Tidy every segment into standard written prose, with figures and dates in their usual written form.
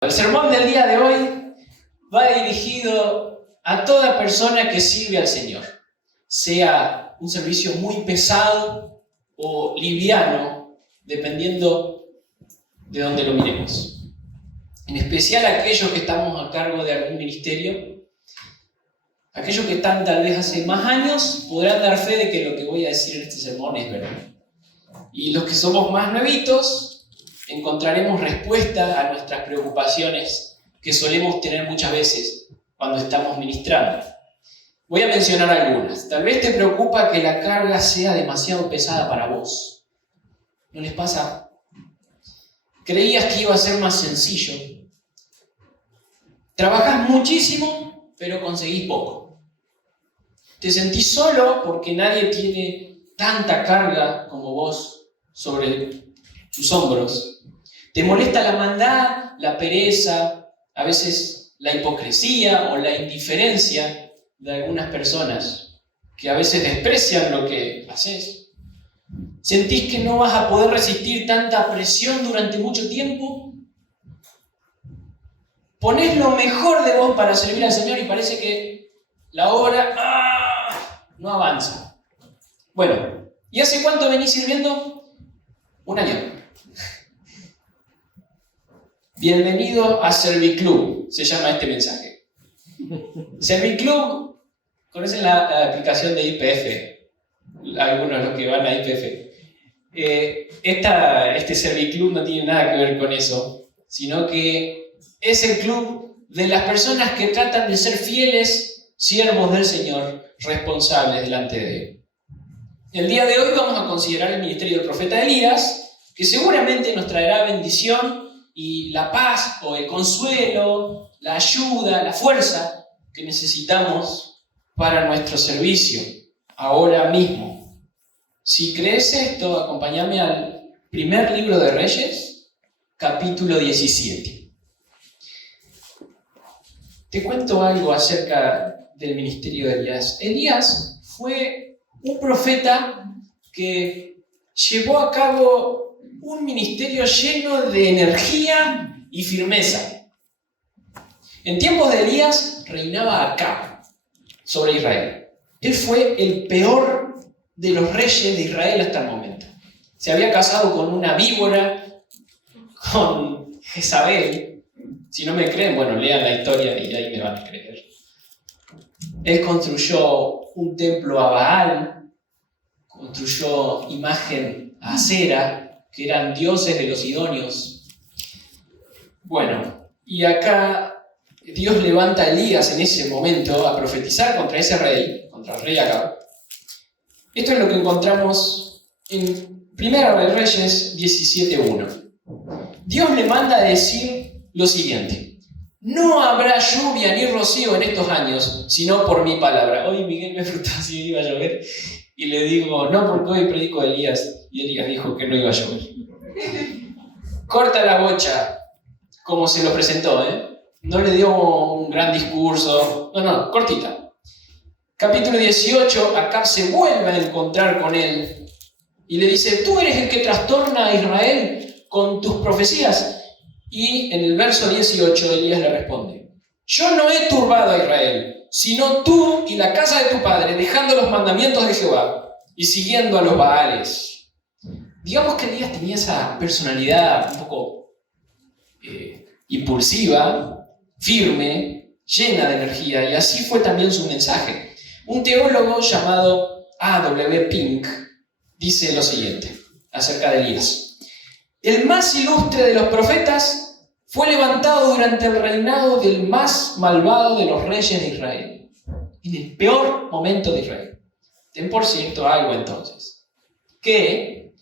El sermón del día de hoy va dirigido a toda persona que sirve al Señor, sea un servicio muy pesado o liviano, dependiendo de dónde lo miremos. En especial aquellos que estamos a cargo de algún ministerio, aquellos que están tal vez hace más años podrán dar fe de que lo que voy a decir en este sermón es verdad. Y los que somos más nuevitos encontraremos respuesta a nuestras preocupaciones que solemos tener muchas veces cuando estamos ministrando. Voy a mencionar algunas. Tal vez te preocupa que la carga sea demasiado pesada para vos. ¿No les pasa? Creías que iba a ser más sencillo. Trabajás muchísimo, pero conseguís poco. Te sentís solo porque nadie tiene tanta carga como vos sobre tus hombros. Te molesta la maldad, la pereza, a veces la hipocresía o la indiferencia de algunas personas que a veces desprecian lo que haces. ¿Sentís que no vas a poder resistir tanta presión durante mucho tiempo? Ponés lo mejor de vos para servir al Señor y parece que la obra no avanza. Bueno, ¿y hace cuánto venís sirviendo? Un año. Bienvenido a Serviclub, se llama este mensaje. Serviclub, ¿conocen la aplicación de YPF? Algunos de los que van a YPF. Este Serviclub no tiene nada que ver con eso, sino que es el club de las personas que tratan de ser fieles siervos del Señor, responsables delante de Él. El día de hoy vamos a considerar el ministerio del profeta Elías, que seguramente nos traerá bendición y la paz o el consuelo, la ayuda, la fuerza que necesitamos para nuestro servicio ahora mismo. Si crees esto, acompáñame al primer libro de Reyes, capítulo 17. Te cuento algo acerca del ministerio de Elías. Elías fue un profeta que llevó a cabo un ministerio lleno de energía y firmeza. En tiempos de Elías reinaba Acab sobre Israel. Él fue el peor de los reyes de Israel hasta el momento. Se había casado con una víbora, con Jezabel. Si no me creen, bueno, lean la historia y ahí me van a creer. Él construyó un templo a Baal, construyó imagen a Acera, que eran dioses de los sidonios. Bueno, y acá Dios levanta a Elías en ese momento a profetizar contra ese rey, contra el rey Acab. Esto es lo que encontramos en 1 Reyes 17:1. Dios le manda a decir lo siguiente: no habrá lluvia ni rocío en estos años, sino por mi palabra. Hoy Miguel me preguntó si iba a llover y le digo, no, porque hoy predico a Elías. Y Elías dijo que no iba a llover. Corta la bocha, como se lo presentó, No le dio un gran discurso. No, cortita. Capítulo 18, Acab se vuelve a encontrar con él y le dice, ¿tú eres el que trastorna a Israel con tus profecías? Y en el verso 18 Elías le responde, yo no he turbado a Israel, sino tú y la casa de tu padre, dejando los mandamientos de Jehová y siguiendo a los Baales. Digamos que Elías tenía esa personalidad un poco impulsiva, firme, llena de energía, y así fue también su mensaje. Un teólogo llamado A.W. Pink dice lo siguiente acerca de Elías. El más ilustre de los profetas fue levantado durante el reinado del más malvado de los reyes de Israel, en el peor momento de Israel. Ten por cierto algo entonces, que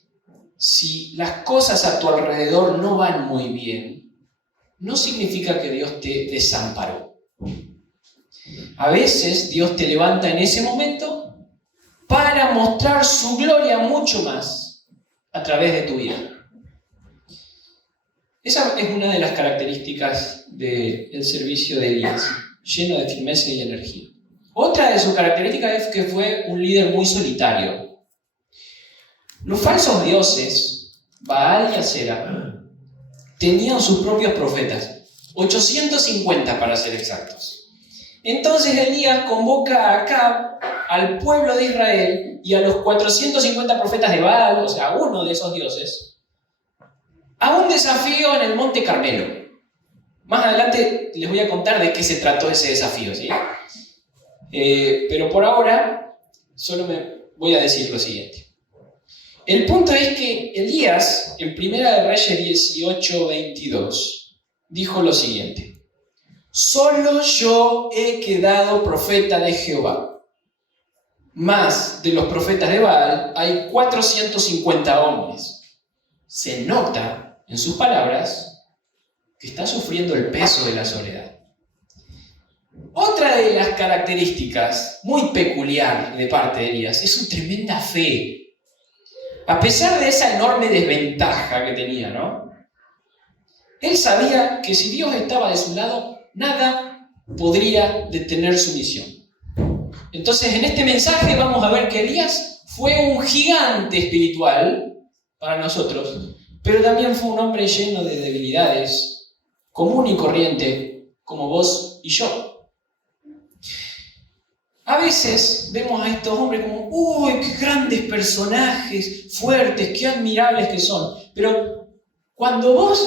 si las cosas a tu alrededor no van muy bien, no significa que Dios te desamparó. A veces Dios te levanta en ese momento para mostrar su gloria mucho más a través de tu vida. Esa es una de las características del servicio de Elías, lleno de firmeza y energía. Otra de sus características es que fue un líder muy solitario. Los falsos dioses, Baal y Acera, tenían sus propios profetas. 850 para ser exactos. Entonces Elías convoca a Acab, al pueblo de Israel y a los 450 profetas de Baal, o sea, uno de esos dioses, a un desafío en el Monte Carmelo. Más adelante les voy a contar de qué se trató ese desafío, ¿sí? Pero por ahora solo me voy a decir lo siguiente. El punto es que Elías, en 1 de Reyes 18:22, dijo lo siguiente: solo yo he quedado profeta de Jehová. Más de los profetas de Baal hay 450 hombres. Se nota en sus palabras que está sufriendo el peso de la soledad. Otra de las características muy peculiar de parte de Elías es su tremenda fe. A pesar de esa enorme desventaja que tenía, ¿no? Él sabía que si Dios estaba de su lado, nada podría detener su misión. Entonces, en este mensaje vamos a ver que Elías fue un gigante espiritual para nosotros, pero también fue un hombre lleno de debilidades, común y corriente, como vos y yo. A veces vemos a estos hombres como, ¡uy, qué grandes personajes, fuertes, qué admirables que son! Pero cuando vos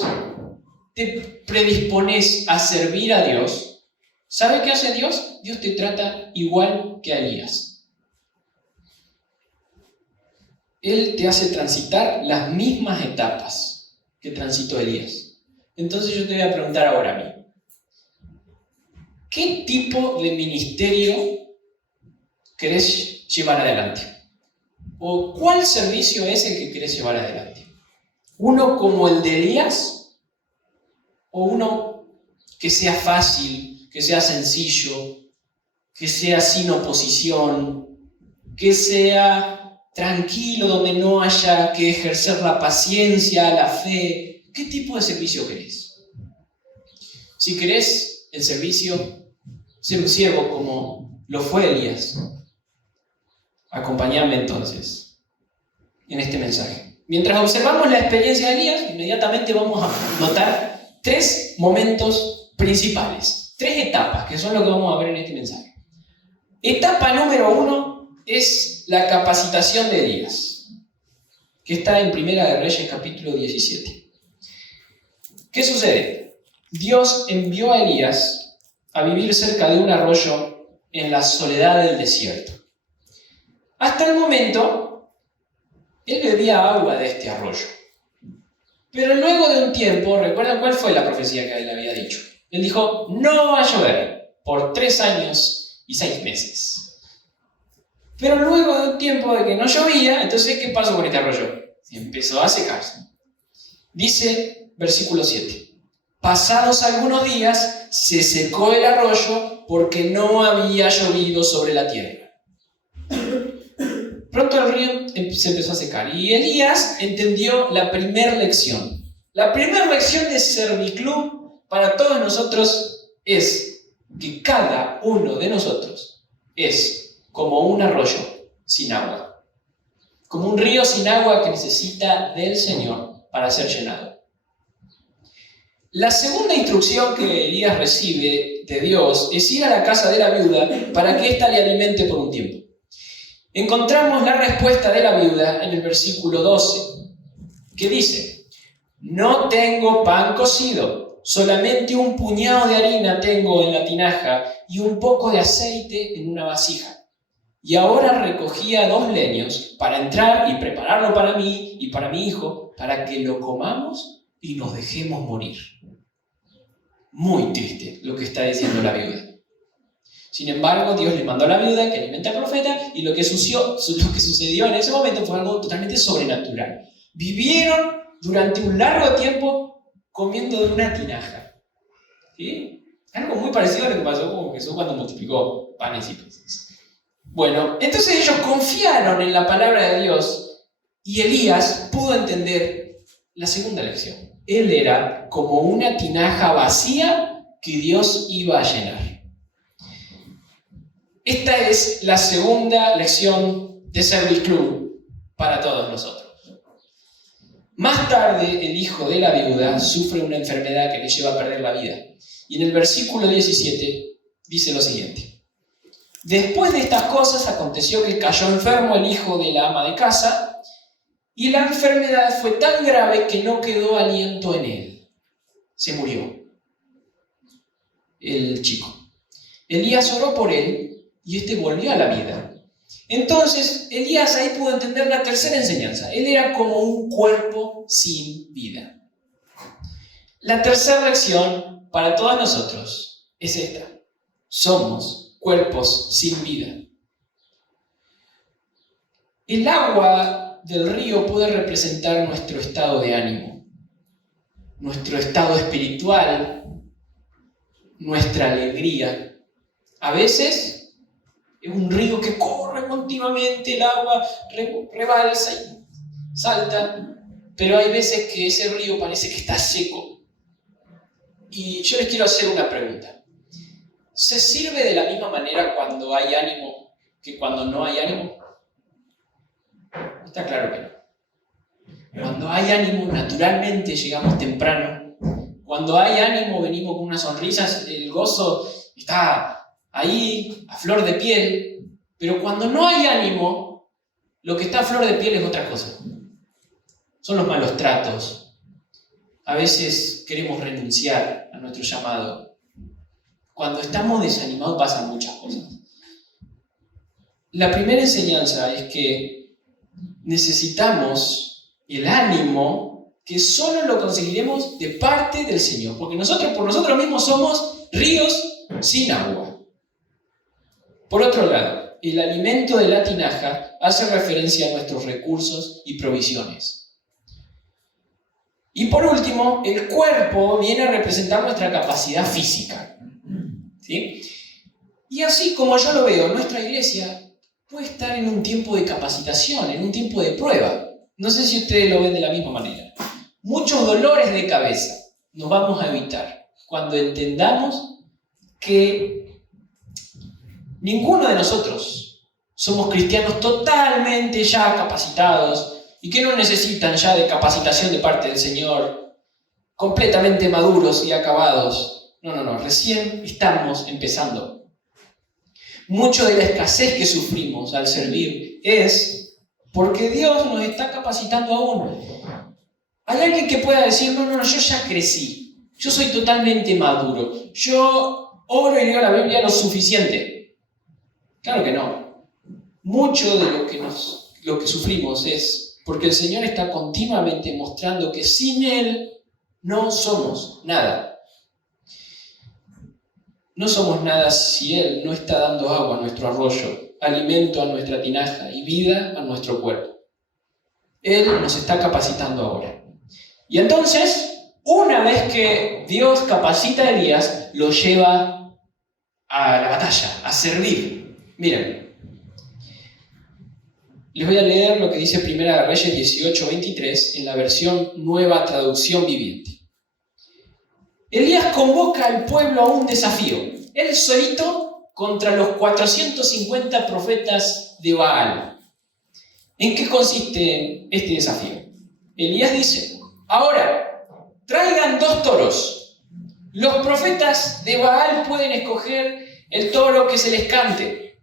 te predispones a servir a Dios, ¿sabe qué hace Dios? Dios te trata igual que a Elías. Él te hace transitar las mismas etapas que transitó Elías. Entonces yo te voy a preguntar ahora a mí, ¿qué tipo de ministerio querés llevar adelante? ¿O cuál servicio es el que querés llevar adelante? ¿Uno como el de Elías? ¿O uno que sea fácil, que sea sencillo, que sea sin oposición, que sea tranquilo, donde no haya que ejercer la paciencia, la fe? ¿Qué tipo de servicio querés? Si querés el servicio, ser un siervo como lo fue Elías, acompáñame entonces en este mensaje. Mientras observamos la experiencia de Elías, inmediatamente vamos a notar 3 momentos principales, 3 etapas, que son lo que vamos a ver en este mensaje. Etapa número 1 es la capacitación de Elías, que está en 1 de Reyes capítulo 17. ¿Qué sucede? Dios envió a Elías a vivir cerca de un arroyo en la soledad del desierto. Hasta el momento, él bebía agua de este arroyo. Pero luego de un tiempo, ¿recuerdan cuál fue la profecía que él había dicho? Él dijo, no va a llover por 3 años y 6 meses. Pero luego de un tiempo de que no llovía, entonces, ¿qué pasó con este arroyo? Empezó a secarse. Dice, versículo 7. Pasados algunos días, se secó el arroyo porque no había llovido sobre la tierra. Pronto el río se empezó a secar y Elías entendió la primera lección. La primera lección de Serviclub para todos nosotros es que cada uno de nosotros es como un arroyo sin agua, como un río sin agua que necesita del Señor para ser llenado. La segunda instrucción que Elías recibe de Dios es ir a la casa de la viuda para que ésta le alimente por un tiempo. Encontramos la respuesta de la viuda en el versículo 12, que dice, no tengo pan cocido, solamente un puñado de harina tengo en la tinaja y un poco de aceite en una vasija. Y ahora recogía 2 leños para entrar y prepararlo para mí y para mi hijo, para que lo comamos y nos dejemos morir. Muy triste lo que está diciendo la viuda. Sin embargo, Dios le mandó a la viuda que alimente al profeta y lo que sucedió en ese momento fue algo totalmente sobrenatural. Vivieron durante un largo tiempo comiendo de una tinaja. ¿Sí? Algo muy parecido a lo que pasó con Jesús cuando multiplicó panes y peces. Bueno, entonces ellos confiaron en la palabra de Dios y Elías pudo entender la segunda lección. Él era como una tinaja vacía que Dios iba a llenar. Esta es la segunda lección de Serviclub para todos nosotros. Más tarde, el hijo de la viuda sufre una enfermedad que le lleva a perder la vida. Y en el versículo 17 dice lo siguiente. Después de estas cosas aconteció que cayó enfermo el hijo de la ama de casa, y la enfermedad fue tan grave que no quedó aliento en él. Se murió el chico. Elías oró por él y este volvió a la vida. Entonces, Elías ahí pudo entender la tercera enseñanza. Él era como un cuerpo sin vida. La tercera lección para todos nosotros es esta. Somos cuerpos sin vida. El agua del río puede representar nuestro estado de ánimo, nuestro estado espiritual, nuestra alegría. A veces es un río que corre continuamente, el agua rebalsa y salta, pero hay veces que ese río parece que está seco. Y yo les quiero hacer una pregunta. ¿Se sirve de la misma manera cuando hay ánimo que cuando no hay ánimo? Está claro que no. Cuando hay ánimo, naturalmente llegamos temprano. Cuando hay ánimo, venimos con unas sonrisas, el gozo está ahí, a flor de piel. Pero cuando no hay ánimo, lo que está a flor de piel es otra cosa. Son los malos tratos. A veces queremos renunciar a nuestro llamado. Cuando estamos desanimados pasan muchas cosas. La primera enseñanza es que necesitamos el ánimo que solo lo conseguiremos de parte del Señor, porque nosotros por nosotros mismos somos ríos sin agua. Por otro lado, el alimento de la tinaja hace referencia a nuestros recursos y provisiones. Y por último, el cuerpo viene a representar nuestra capacidad física. ¿Sí? Y así como yo lo veo, nuestra iglesia puede estar en un tiempo de capacitación, en un tiempo de prueba. No sé si ustedes lo ven de la misma manera. Muchos dolores de cabeza nos vamos a evitar cuando entendamos que ninguno de nosotros somos cristianos totalmente ya capacitados y que no necesitan ya de capacitación de parte del Señor, completamente maduros y acabados. No, recién estamos empezando. Mucho de la escasez que sufrimos al servir es porque Dios nos está capacitando aún. Hay alguien que pueda decir, no, yo ya crecí, yo soy totalmente maduro, yo oro y leo la Biblia lo suficiente. Claro que no. Mucho de lo que sufrimos es porque el Señor está continuamente mostrando que sin Él no somos nada. No somos nada si Él no está dando agua a nuestro arroyo, alimento a nuestra tinaja y vida a nuestro cuerpo. Él nos está capacitando ahora. Y entonces, una vez que Dios capacita a Elías, lo lleva a la batalla, a servir. Miren, les voy a leer lo que dice Primera de Reyes 18:23 en la versión Nueva Traducción Viviente. Elías convoca al pueblo a un desafío, él solito contra los 450 profetas de Baal. ¿En qué consiste este desafío? Elías dice, ahora, traigan 2 toros. Los profetas de Baal pueden escoger el toro que se les cante.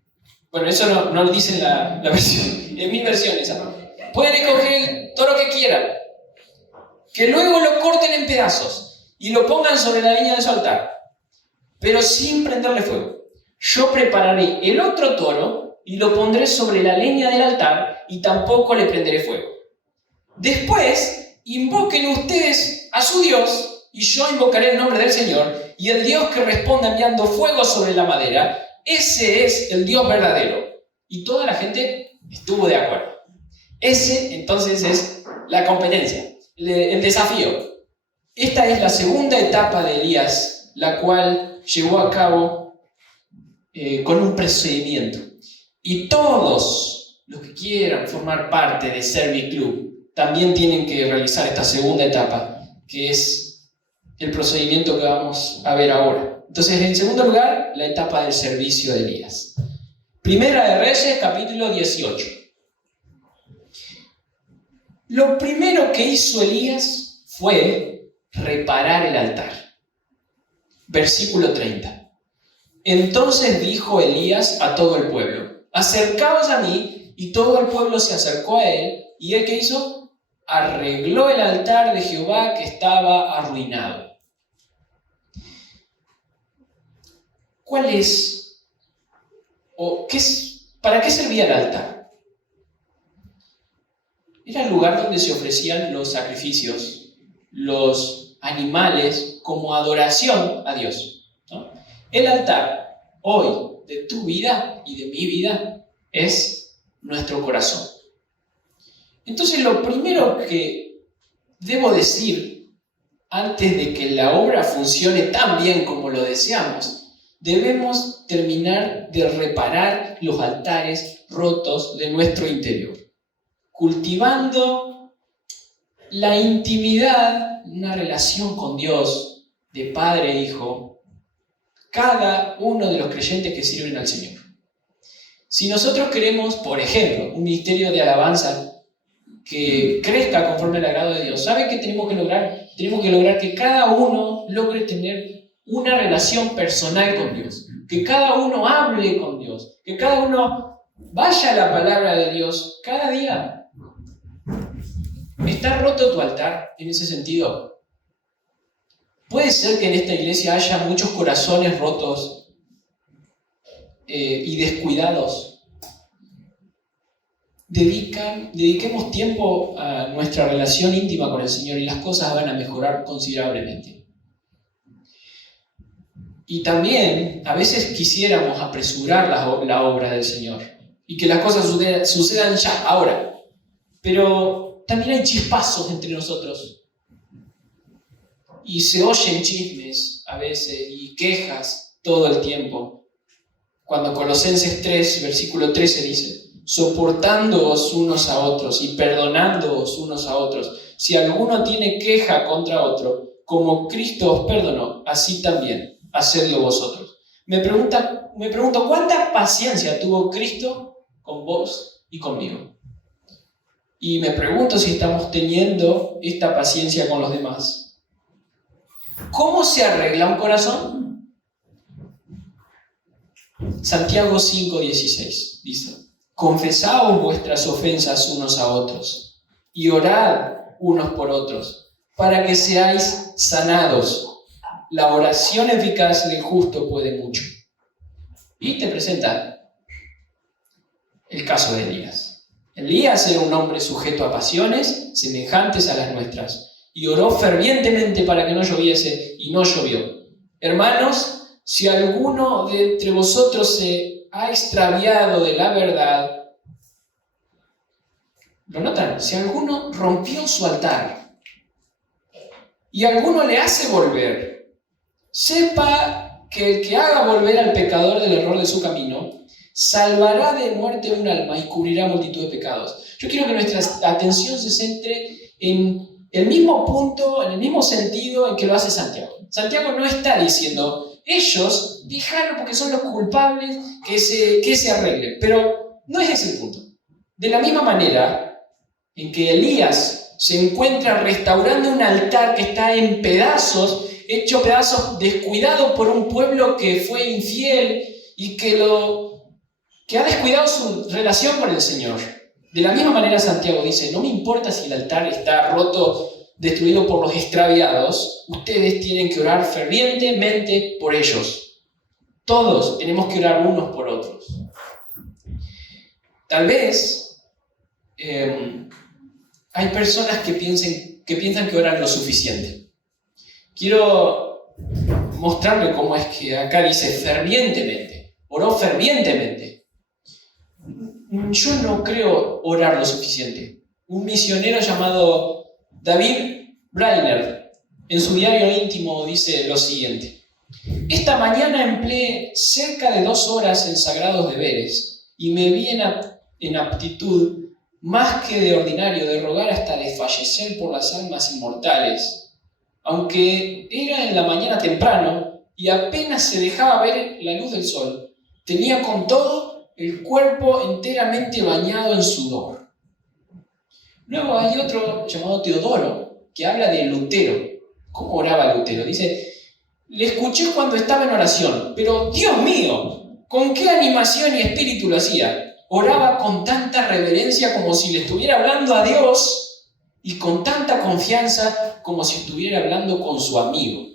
Bueno, eso no lo dice en la versión, en mi versión esa. Pueden escoger el toro que quieran. Que luego lo corten en pedazos y lo pongan sobre la leña de su altar, pero sin prenderle fuego. Yo prepararé el otro toro y lo pondré sobre la leña del altar y tampoco le prenderé fuego. Después, invoquen ustedes a su Dios y yo invocaré el nombre del Señor, y el Dios que responda enviando fuego sobre la madera, ese es el Dios verdadero. Y toda la gente estuvo de acuerdo. Ese entonces es la competencia, el desafío. Esta es la segunda etapa de Elías, la cual llevó a cabo con un procedimiento. Y todos los que quieran formar parte de Serviclub también tienen que realizar esta segunda etapa, que es el procedimiento que vamos a ver ahora. Entonces, en segundo lugar, la etapa del servicio de Elías. Primera de Reyes, capítulo 18. Lo primero que hizo Elías fue reparar el altar. Versículo 30. Entonces dijo Elías a todo el pueblo: acercaos a mí, y todo el pueblo se acercó a él, y él, ¿qué hizo? Arregló el altar de Jehová que estaba arruinado. ¿Cuál es? ¿O qué es? ¿Para qué servía el altar? Era el lugar donde se ofrecían los sacrificios, los animales, como adoración a Dios, ¿no? El altar, hoy, de tu vida y de mi vida, es nuestro corazón. Entonces, lo primero que debo decir, antes de que la obra funcione tan bien como lo deseamos, debemos terminar de reparar los altares rotos de nuestro interior, cultivando la intimidad, una relación con Dios, de padre e hijo, cada uno de los creyentes que sirven al Señor. Si nosotros queremos, por ejemplo, un ministerio de alabanza que crezca conforme al agrado de Dios, ¿sabe qué tenemos que lograr? Tenemos que lograr que cada uno logre tener una relación personal con Dios, que cada uno hable con Dios, que cada uno vaya a la palabra de Dios cada día. ¿Está roto tu altar en ese sentido? Puede ser que en esta iglesia haya muchos corazones rotos y descuidados. Dediquemos tiempo a nuestra relación íntima con el Señor y las cosas van a mejorar considerablemente. Y también a veces quisiéramos apresurar la obra del Señor y que las cosas sucedan ya, ahora. Pero también hay chispazos entre nosotros. Y se oyen chismes a veces y quejas todo el tiempo. Cuando Colosenses 3, versículo 13 dice: soportándoos unos a otros y perdonándoos unos a otros. Si alguno tiene queja contra otro, como Cristo os perdonó, así también hacedlo vosotros. Me pregunto, ¿cuánta paciencia tuvo Cristo con vos y conmigo? Y me pregunto si estamos teniendo esta paciencia con los demás. ¿Cómo se arregla un corazón? Santiago 5:16 dice: confesaos vuestras ofensas unos a otros y orad unos por otros, para que seáis sanados. La oración eficaz del justo puede mucho. Y te presenta el caso de Elías. Elías era un hombre sujeto a pasiones semejantes a las nuestras y oró fervientemente para que no lloviese, y no llovió. Hermanos, si alguno de entre vosotros se ha extraviado de la verdad, ¿lo notan? Si alguno rompió su altar y alguno le hace volver, sepa que el que haga volver al pecador del error de su camino, salvará de muerte un alma y cubrirá multitud de pecados. Yo quiero que nuestra atención se centre en el mismo punto, en el mismo sentido en que lo hace Santiago. Santiago no está diciendo: ellos, déjalo porque son los culpables, que se arreglen. Pero no es ese el punto. De la misma manera en que Elías se encuentra restaurando un altar que está en pedazos, hecho pedazos, descuidado por un pueblo que fue infiel y que ha descuidado su relación con el Señor. De la misma manera Santiago dice: no me importa si el altar está roto, destruido por los extraviados, ustedes tienen que orar fervientemente por ellos. Todos tenemos que orar unos por otros. Tal vez hay personas que piensan que oran lo suficiente. Quiero mostrarle cómo es que acá dice fervientemente. Oró fervientemente. Yo no creo orar lo suficiente. Un misionero llamado David Brainerd, en su diario íntimo, dice lo siguiente: esta mañana empleé cerca de 2 horas en sagrados deberes y me vi en aptitud más que de ordinario de rogar hasta desfallecer por las almas inmortales. Aunque era en la mañana temprano y apenas se dejaba ver la luz del sol, tenía con todo el cuerpo enteramente bañado en sudor. Luego hay otro llamado Teodoro, que habla de Lutero. ¿Cómo oraba Lutero? Dice, le escuché cuando estaba en oración, pero Dios mío, ¿con qué animación y espíritu lo hacía? Oraba con tanta reverencia como si le estuviera hablando a Dios y con tanta confianza como si estuviera hablando con su amigo.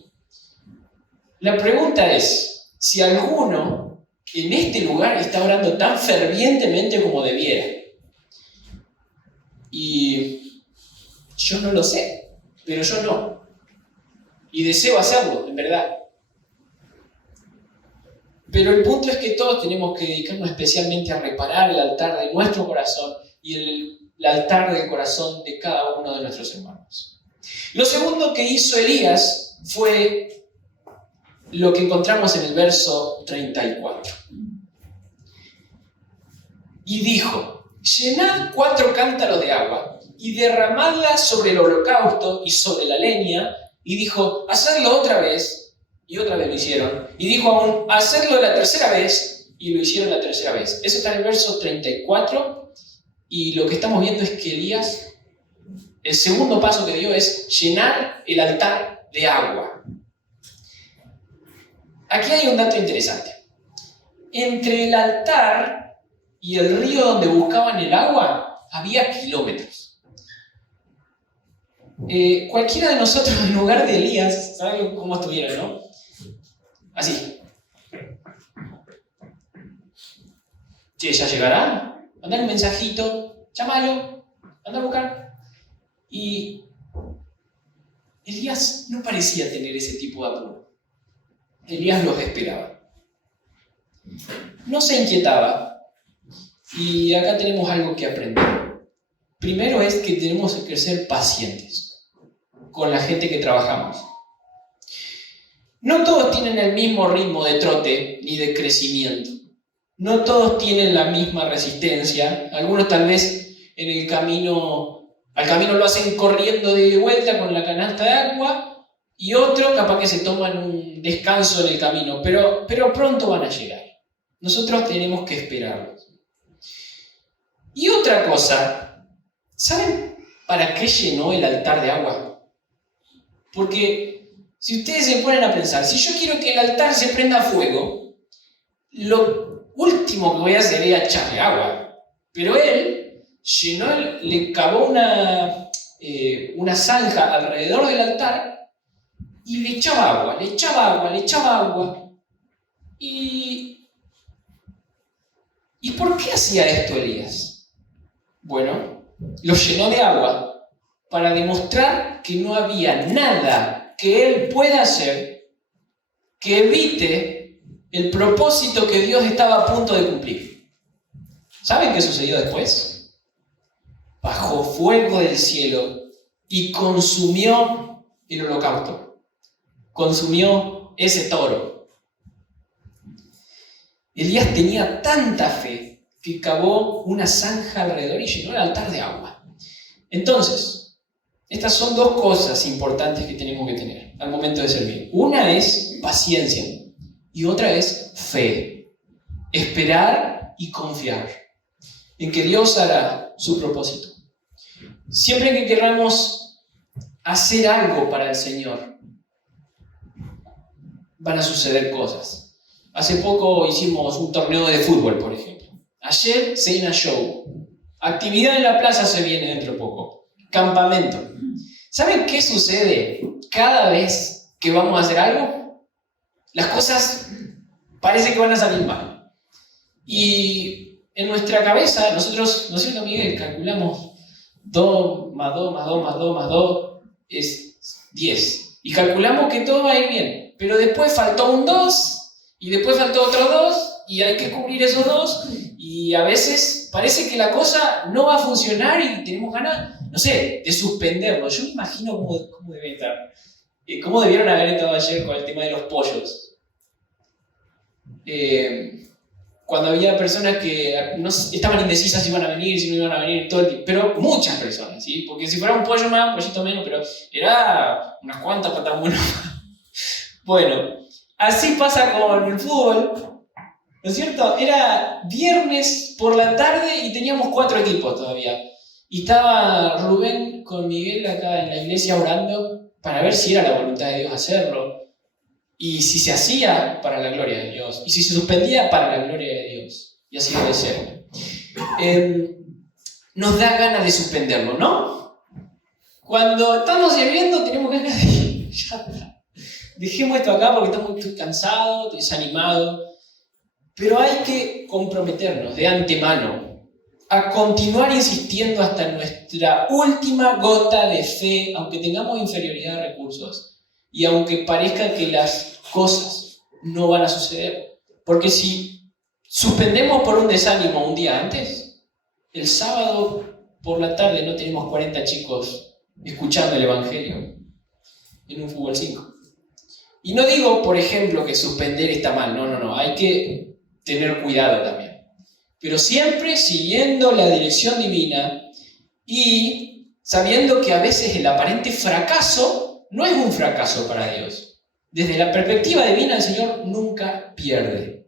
La pregunta es, si alguno en este lugar está orando tan fervientemente como debiera. Y yo no lo sé, pero yo no. Y deseo hacerlo, en verdad. Pero el punto es que todos tenemos que dedicarnos especialmente a reparar el altar de nuestro corazón y el altar del corazón de cada uno de nuestros hermanos. Lo segundo que hizo Elías fue lo que encontramos en el verso 34. Y dijo, llenad 4 cántaros de agua y derramadla sobre el holocausto y sobre la leña. Y dijo, hacedlo otra vez. Y otra vez lo hicieron. Y dijo aún, hacedlo la tercera vez. Y lo hicieron la tercera vez. Eso está en el verso 34. Y lo que estamos viendo es que Elías, el segundo paso que dio es llenar el altar de agua. Aquí hay un dato interesante. Entre el altar y el río donde buscaban el agua, había kilómetros. Cualquiera de nosotros en lugar de Elías, ¿saben cómo estuvieron, no? Así. Che, ¿ya llegará? Mandar un mensajito, llámalo, anda a buscar. Y Elías no parecía tener ese tipo de apuro. Elías los esperaba. No se inquietaba. Y acá tenemos algo que aprender. Primero es que tenemos que ser pacientes con la gente que trabajamos. No todos tienen el mismo ritmo de trote ni de crecimiento. No todos tienen la misma resistencia. Algunos tal vez en el camino, al camino lo hacen corriendo de vuelta con la canasta de agua y otros capaz que se toman un descanso en el camino, pero pronto van a llegar. Nosotros tenemos que esperarlos. Y otra cosa, ¿saben para qué llenó el altar de agua? Porque si ustedes se ponen a pensar, si yo quiero que el altar se prenda a fuego, lo último que voy a hacer es echarle agua. Pero él llenó, le cavó una zanja alrededor del altar y le echaba agua, le echaba agua, le echaba agua. ¿Y por qué hacía esto Elías? Bueno, lo llenó de agua para demostrar que no había nada que él pueda hacer que evite el propósito que Dios estaba a punto de cumplir. ¿Saben qué sucedió después? Bajó fuego del cielo y consumió el holocausto. Consumió ese toro. Elías tenía tanta fe que cavó una zanja alrededor y llenó el altar de agua. Entonces, estas son 2 cosas importantes que tenemos que tener al momento de servir. Una es paciencia y otra es fe. Esperar y confiar en que Dios hará su propósito. Siempre que queramos hacer algo para el Señor, van a suceder cosas. Hace poco hicimos un torneo de fútbol, por ejemplo. Ayer Cena Show. Actividad en la plaza se viene dentro de poco. Campamento. ¿Saben qué sucede cada vez que vamos a hacer algo? Las cosas parece que van a salir mal. Y en nuestra cabeza, nosotros, ¿no es cierto, Miguel? Calculamos 2 más 2 más 2 más 2 más 2 es 10. Y calculamos que todo va a ir bien. Pero después faltó un 2 y después faltó otro 2 y hay que cubrir esos 2 y a veces parece que la cosa no va a funcionar y tenemos ganas, no sé, de suspenderlo. Yo me imagino cómo debe estar. ¿Cómo debieron haber estado ayer con el tema de los pollos? Cuando había personas que no, estaban indecisas si iban a venir, si no iban a venir, todo el tiempo. Pero muchas personas, ¿sí? Porque si fuera un pollo más, un pollito menos, pero era unas cuantas patas buenas. Bueno, así pasa con el fútbol, ¿no es cierto? Era viernes por la tarde y teníamos 4 equipos todavía. Y estaba Rubén con Miguel acá en la iglesia orando para ver si era la voluntad de Dios hacerlo. Y si se hacía, para la gloria de Dios. Y si se suspendía, para la gloria de Dios. Y así debe ser. Nos da ganas de suspenderlo, ¿no? Cuando estamos sirviendo tenemos ganas de... Ya está. Dejemos esto acá porque estamos cansados, desanimados. Pero hay que comprometernos de antemano a continuar insistiendo hasta nuestra última gota de fe, aunque tengamos inferioridad de recursos y aunque parezca que las cosas no van a suceder. Porque si suspendemos por un desánimo un día antes, el sábado por la tarde no tenemos 40 chicos escuchando el Evangelio en un fútbol 5. Y no digo, por ejemplo, que suspender está mal, no, hay que tener cuidado también. Pero siempre siguiendo la dirección divina y sabiendo que a veces el aparente fracaso no es un fracaso para Dios. Desde la perspectiva divina, el Señor nunca pierde.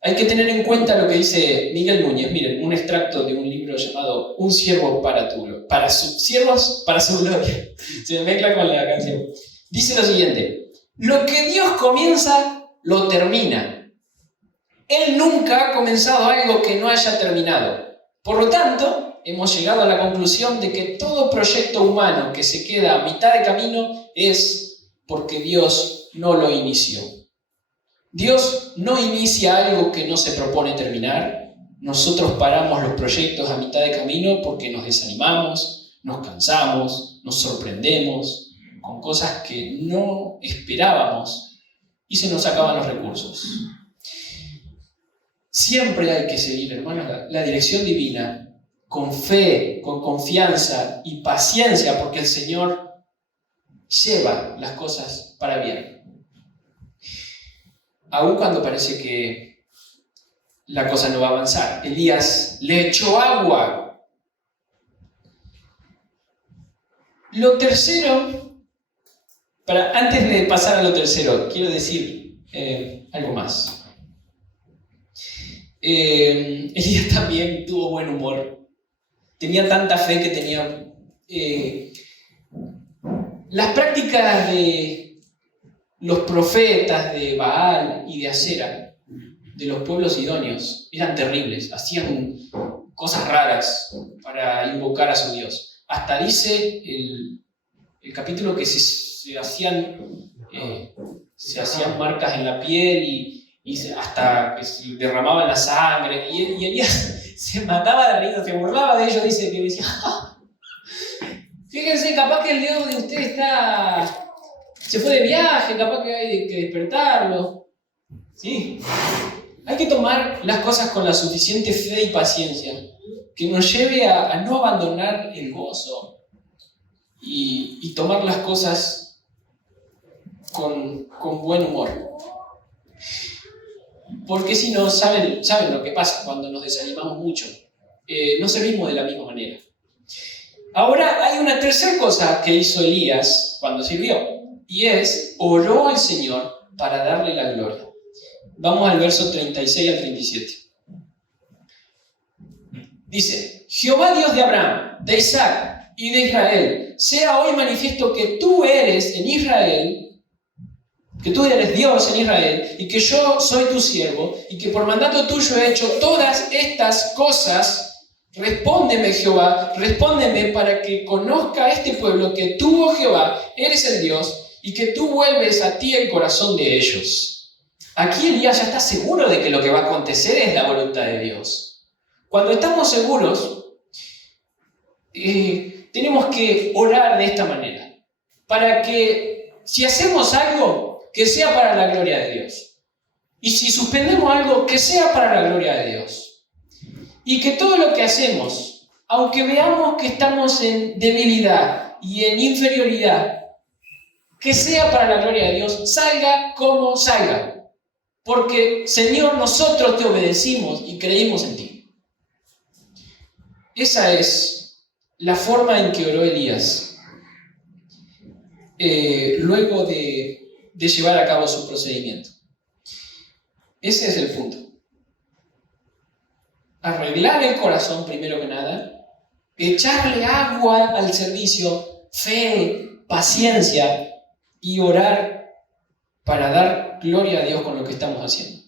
Hay que tener en cuenta lo que dice Miguel Núñez. Miren, un extracto de un libro llamado Un siervo para su gloria. Se me mezcla con la canción. Dice lo siguiente: lo que Dios comienza, lo termina. Él nunca ha comenzado algo que no haya terminado. Por lo tanto, hemos llegado a la conclusión de que todo proyecto humano que se queda a mitad de camino es porque Dios no lo inició. Dios no inicia algo que no se propone terminar. Nosotros paramos los proyectos a mitad de camino porque nos desanimamos, nos cansamos, nos sorprendemos con cosas que no esperábamos y se nos acaban los recursos. Siempre hay que seguir, hermanos, la dirección divina con fe, con confianza y paciencia, porque el Señor lleva las cosas para bien. Aun cuando parece que la cosa no va a avanzar. Elías le echó agua. Lo tercero, antes de pasar a lo tercero, quiero decir algo más. Elías también tuvo buen humor. Tenía tanta fe que tenía... las prácticas de los profetas de Baal y de Asera, de los pueblos idóneos, eran terribles. Hacían cosas raras para invocar a su Dios. Hasta dice el capítulo que se hacían marcas en la piel y hasta que se derramaban la sangre, y Elías se mataba de risa, se burlaba de ellos, dice que decía, fíjense, capaz que el Dios de usted se fue de viaje, capaz que hay que despertarlo. Sí, hay que tomar las cosas con la suficiente fe y paciencia que nos lleve a no abandonar el gozo y tomar las cosas con buen humor. Porque si no, saben lo que pasa cuando nos desanimamos mucho. No servimos de la misma manera. Ahora hay una tercera cosa que hizo Elías cuando sirvió, y es, oró al Señor para darle la gloria. Vamos al verso 36 al 37. Dice: Jehová Dios de Abraham, de Isaac y de Israel, sea hoy manifiesto que tú eres en Israel, que tú eres Dios en Israel, y que yo soy tu siervo, y que por mandato tuyo he hecho todas estas cosas. Respóndeme, Jehová, respóndeme para que conozca este pueblo que tú, oh Jehová, eres el Dios, y que tú vuelves a ti el corazón de ellos. Aquí Elías ya está seguro de que lo que va a acontecer es la voluntad de Dios. Cuando estamos seguros, tenemos que orar de esta manera, para que si hacemos algo, que sea para la gloria de Dios. Y si suspendemos algo, que sea para la gloria de Dios. Y que todo lo que hacemos, aunque veamos que estamos en debilidad y en inferioridad, que sea para la gloria de Dios, salga como salga. Porque, Señor, nosotros te obedecimos y creímos en ti. Esa es la forma en que oró Elías luego de llevar a cabo su procedimiento. Ese es el punto. Arreglar el corazón primero que nada echarle agua al servicio, fe, paciencia y orar para dar gloria a Dios con lo que estamos haciendo.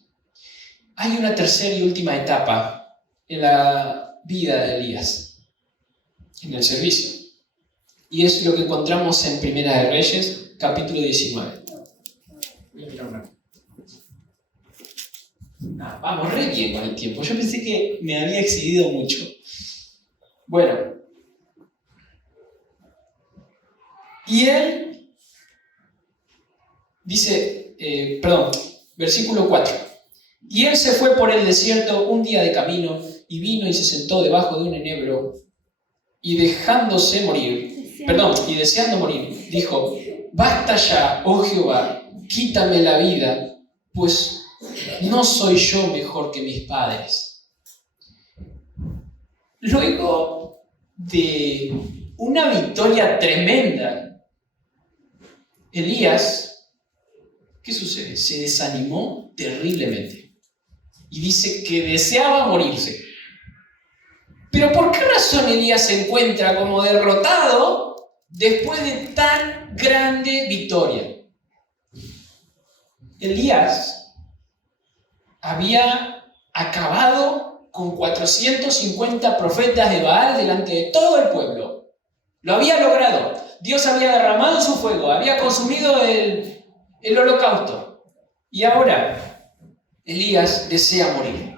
Hay una tercera y última etapa en la vida de Elías, en el servicio. Y es lo que encontramos en Primera de Reyes, capítulo 19. Voy a mirar una cosa. Vamos re bien con el tiempo. Yo pensé que me había excedido mucho. Bueno. Y él dice, versículo 4. Y él se fue por el desierto un día de camino y vino y se sentó debajo de un enebro y deseando morir, dijo: basta ya, oh Jehová, quítame la vida, pues no soy yo mejor que mis padres. Luego de una victoria tremenda, Elías, ¿qué sucede? Se desanimó terriblemente y dice que deseaba morirse. Pero ¿por qué razón Elías se encuentra como derrotado después de tan grande victoria? Elías había acabado con 450 profetas de Baal delante de todo el pueblo. Lo había logrado. Dios había derramado su fuego, había consumido el holocausto. Y ahora Elías desea morir.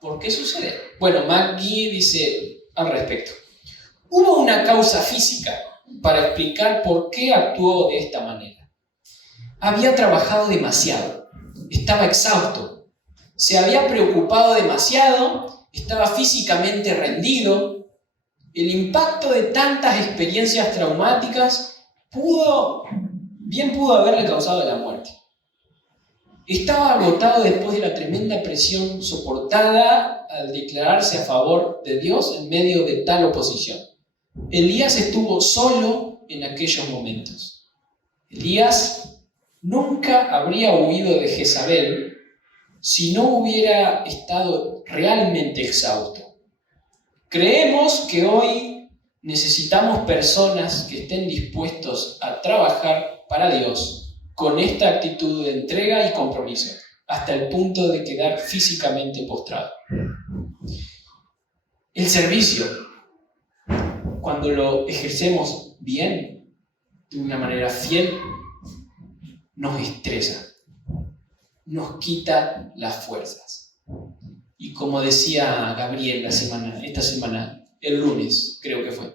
¿Por qué sucede? Bueno, McGee dice al respecto: hubo una causa física para explicar por qué actuó de esta manera. Había trabajado demasiado, estaba exhausto, se había preocupado demasiado, estaba físicamente rendido. El impacto de tantas experiencias traumáticas pudo haberle causado la muerte. Estaba agotado después de la tremenda presión soportada al declararse a favor de Dios en medio de tal oposición. Elías estuvo solo en aquellos momentos. Elías nunca habría huido de Jezabel si no hubiera estado realmente exhausto. Creemos que hoy necesitamos personas que estén dispuestos a trabajar para Dios con esta actitud de entrega y compromiso, hasta el punto de quedar físicamente postrado. El servicio, cuando lo ejercemos bien, de una manera fiel, nos estresa, nos quita las fuerzas. Y como decía Gabriel esta semana, el lunes creo que fue,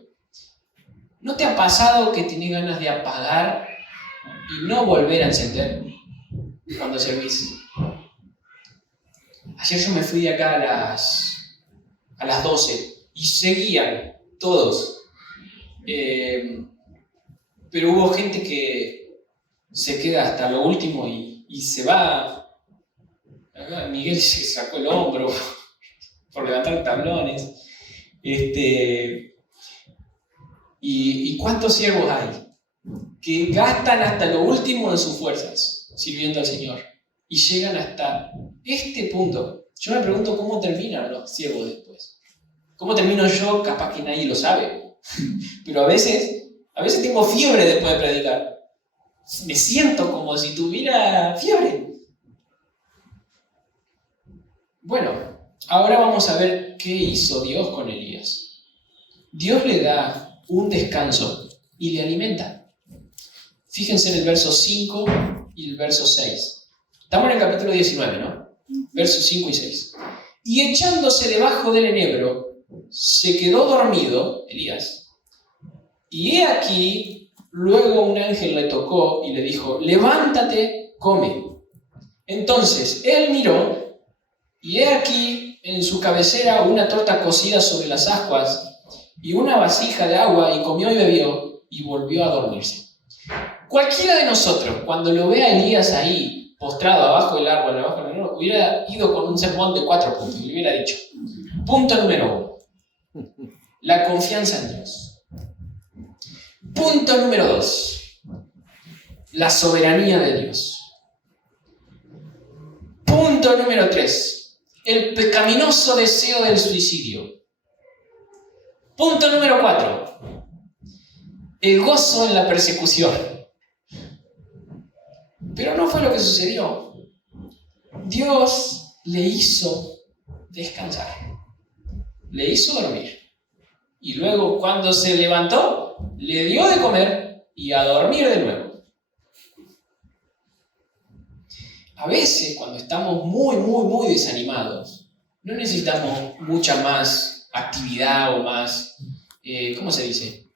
¿no te ha pasado que tenés ganas de apagar y no volver a encender cuando servís? Ayer yo me fui de acá a las 12 y seguían todos. Pero hubo gente que se queda hasta lo último y se va. Acá Miguel se sacó el hombro por levantar tablones. ¿Y cuántos siervos hay que gastan hasta lo último de sus fuerzas sirviendo al Señor y llegan hasta este punto? Yo me pregunto cómo terminan los siervos después. ¿Cómo termino yo? Capaz que nadie lo sabe. Pero a veces tengo fiebre después de predicar. Me siento como si tuviera fiebre. Bueno, ahora vamos a ver qué hizo Dios con Elías. Dios le da un descanso y le alimenta. Fíjense en el verso 5 y el verso 6. Estamos en el capítulo 19, ¿no? Versos 5 y 6. Y echándose debajo del enebro, se quedó dormido, Elías. Y he aquí, luego un ángel le tocó y le dijo: levántate, come. Entonces él miró, y he aquí en su cabecera una torta cocida sobre las ascuas y una vasija de agua, y comió y bebió, y volvió a dormirse. Cualquiera de nosotros, cuando lo vea a Elías ahí, postrado abajo del árbol, hubiera ido con un sermón de 4 puntos y le hubiera dicho: punto número 1, la confianza en Dios. Punto número 2, la soberanía de Dios. Punto número 3, el pecaminoso deseo del suicidio. Punto número 4. El gozo en la persecución. Pero no fue lo que sucedió. Dios le hizo descansar. Le hizo dormir. Y luego, cuando se levantó, le dio de comer y a dormir de nuevo. A veces, cuando estamos muy desanimados, no necesitamos mucha más actividad o más, ¿cómo se dice?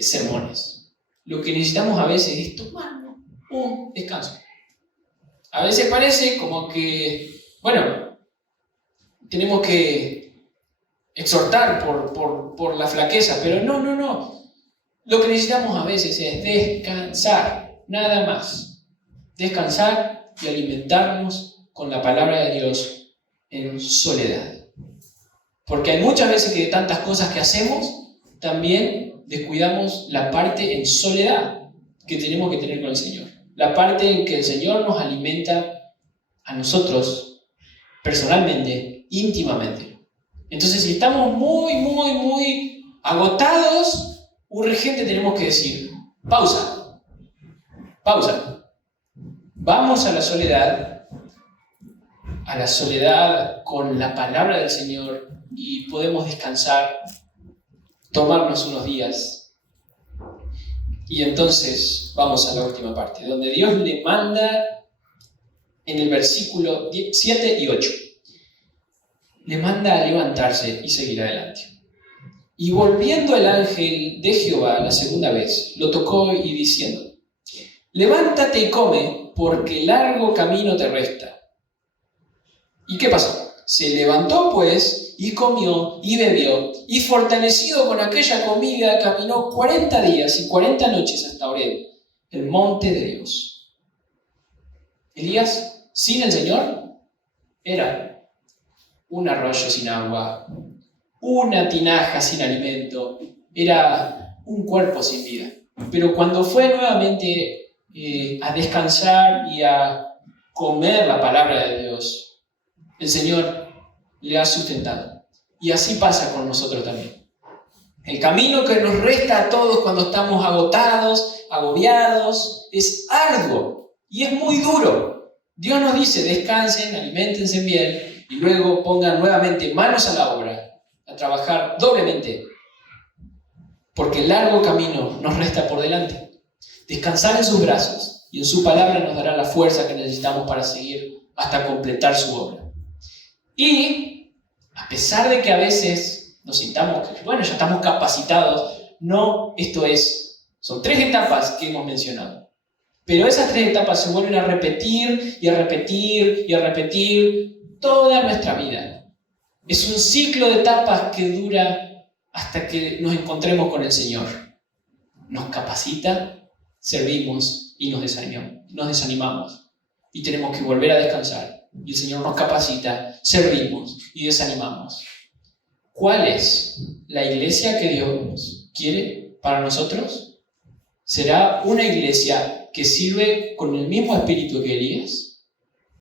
Sermones. Lo que necesitamos a veces es tomarnos un descanso. A veces parece como que, bueno, tenemos que exhortar por la flaqueza, pero no. Lo que necesitamos a veces es descansar, nada más. Descansar y alimentarnos con la palabra de Dios en soledad. Porque hay muchas veces que de tantas cosas que hacemos, también descuidamos la parte en soledad que tenemos que tener con el Señor. La parte en que el Señor nos alimenta a nosotros personalmente, íntimamente. Entonces, si estamos muy agotados, urgente tenemos que decir, pausa. Vamos a la soledad con la palabra del Señor y podemos descansar, tomarnos unos días. Y entonces vamos a la última parte, donde Dios le manda en el versículo 7 y 8. Le manda a levantarse y seguir adelante. Y volviendo el ángel de Jehová la segunda vez, lo tocó y diciendo, levántate y come, porque largo camino te resta. ¿Y qué pasó? Se levantó pues, y comió, y bebió, y fortalecido con aquella comida, caminó 40 días y 40 noches hasta Horeb, el monte de Dios. Elías, sin el Señor, era un arroyo sin agua, una tinaja sin alimento, era un cuerpo sin vida. Pero cuando fue nuevamente a descansar y a comer la palabra de Dios, el Señor le ha sustentado. Y así pasa con nosotros también. El camino que nos resta a todos cuando estamos agotados, agobiados, es arduo y es muy duro. Dios nos dice, descansen, aliméntense bien y luego pongan nuevamente manos a la obra, a trabajar doblemente, porque el largo camino nos resta por delante. Descansar en sus brazos y en su palabra nos dará la fuerza que necesitamos para seguir hasta completar su obra. Y a pesar de que a veces nos sintamos que, bueno, ya estamos capacitados, no, son 3 etapas que hemos mencionado. Pero esas 3 etapas se vuelven a repetir y a repetir y a repetir toda nuestra vida. Es un ciclo de etapas que dura hasta que nos encontremos con el Señor. Nos capacita, servimos y nos desanimamos. Y tenemos que volver a descansar. Y el Señor nos capacita, servimos y desanimamos. ¿Cuál es la iglesia que Dios quiere para nosotros? ¿Será una iglesia que sirve con el mismo espíritu que Elías?